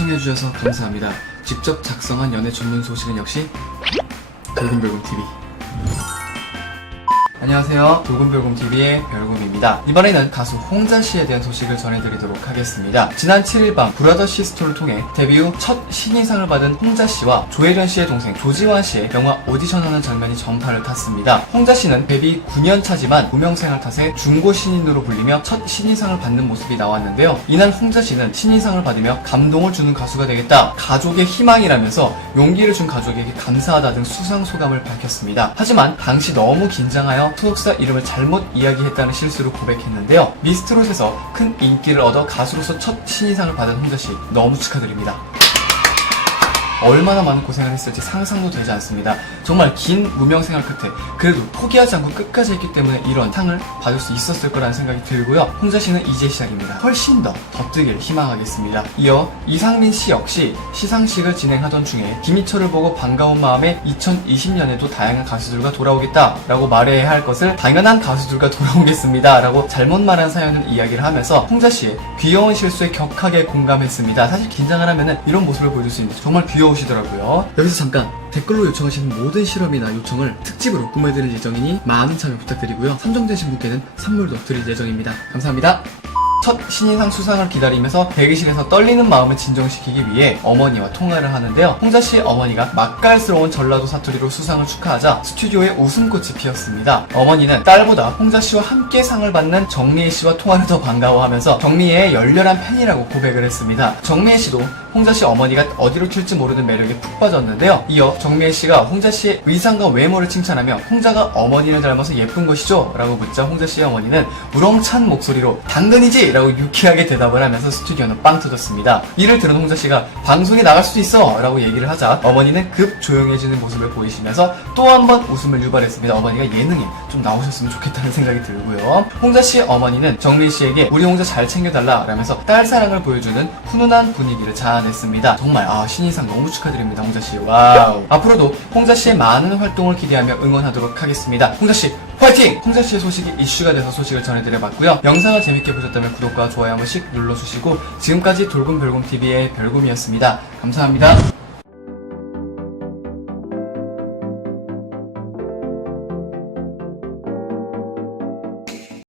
시청해주셔서 감사합니다. 직접 작성한 연애 전문 소식은 역시 돌곰별곰TV. 안녕하세요. 돌곰별곰TV의 별곰입니다. 이번에는 가수 홍자 씨에 대한 소식을 전해드리도록 하겠습니다. 지난 7일 밤 브라더 시 스토를 통해 데뷔 후 첫 신인상을 받은 홍자 씨와 조혜련 씨의 동생 조지환 씨의 영화 오디션하는 장면이 전파를 탔습니다. 홍자 씨는 데뷔 9년 차지만 무명생활 탓에 중고 신인으로 불리며 첫 신인상을 받는 모습이 나왔는데요. 이날 홍자 씨는 신인상을 받으며 감동을 주는 가수가 되겠다. 가족의 희망이라면서 용기를 준 가족에게 감사하다 등 수상 소감을 밝혔습니다. 하지만 당시 너무 긴장하여 소속사 이름을 잘못 이야기했다는 실수를 고백했는데요. 미스트롯에서 큰 인기를 얻어 가수로서 첫 신인상을 받은 홍자 씨 너무 축하드립니다. 얼마나 많은 고생을 했을지 상상도 되지 않습니다. 정말 긴 무명 생활 끝에 그래도 포기하지 않고 끝까지 했기 때문에 이런 상을 받을 수 있었을 거라는 생각이 들고요. 홍자 씨는 이제 시작입니다. 훨씬 더 덧뜨길 희망하겠습니다. 이어 이상민 씨 역시 시상식을 진행하던 중에 김희철을 보고 반가운 마음에 2020년에도 다양한 가수들과 돌아오겠다라고 말해야 할 것을 당연한 가수들과 돌아오겠습니다라고 잘못 말한 사연을 이야기를 하면서 홍자 씨의 귀여운 실수에 격하게 공감했습니다. 사실 긴장을 하면은 이런 모습을 보여줄 수 있는데 정말 귀여 우시더라고요. 여기서 잠깐 댓글로 요청하시는 모든 실험이나 요청을 특집으로 꾸며드릴 예정이니 많은 참여 부탁드리고요. 선정되신 분께는 선물도 드릴 예정입니다. 감사합니다. 첫 신인상 수상을 기다리면서 대기실에서 떨리는 마음을 진정시키기 위해 어머니와 통화를 하는데요. 홍자 씨의 어머니가 맛깔스러운 전라도 사투리로 수상을 축하하자 스튜디오에 웃음꽃이 피었습니다. 어머니는 딸보다 홍자 씨와 함께 상을 받는 정미애 씨와 통화를 더 반가워하면서 정미애의 열렬한 팬이라고 고백을 했습니다. 정미애 씨도 홍자 씨 어머니가 어디로 튈지 모르는 매력에 푹 빠졌는데요. 이어 정미애 씨가 홍자 씨의 의상과 외모를 칭찬하며 홍자가 어머니를 닮아서 예쁜 것이죠? 라고 묻자 홍자 씨의 어머니는 우렁찬 목소리로 당근이지! 라고 유쾌하게 대답을 하면서 스튜디오는 빵 터졌습니다. 이를 들은 홍자 씨가 방송에 나갈 수도 있어! 라고 얘기를 하자 어머니는 급 조용해지는 모습을 보이시면서 또 한 번 웃음을 유발했습니다. 어머니가 예능에 좀 나오셨으면 좋겠다는 생각이 들고요. 홍자 씨의 어머니는 정민 씨에게 우리 홍자 잘 챙겨달라 라면서 딸 사랑을 보여주는 훈훈한 분위기를 자아냈습니다. 정말 아 신인상 너무 축하드립니다 홍자 씨. 와우. 앞으로도 홍자 씨의 많은 활동을 기대하며 응원하도록 하겠습니다. 홍자 씨 화이팅! 홍자 씨의 소식이 이슈가 돼서 소식을 전해드려봤고요. 영상을 재밌게 보셨다면 구독과 좋아요 한 번씩 눌러주시고 지금까지 돌곰별곰TV의 별곰이었습니다. 감사합니다.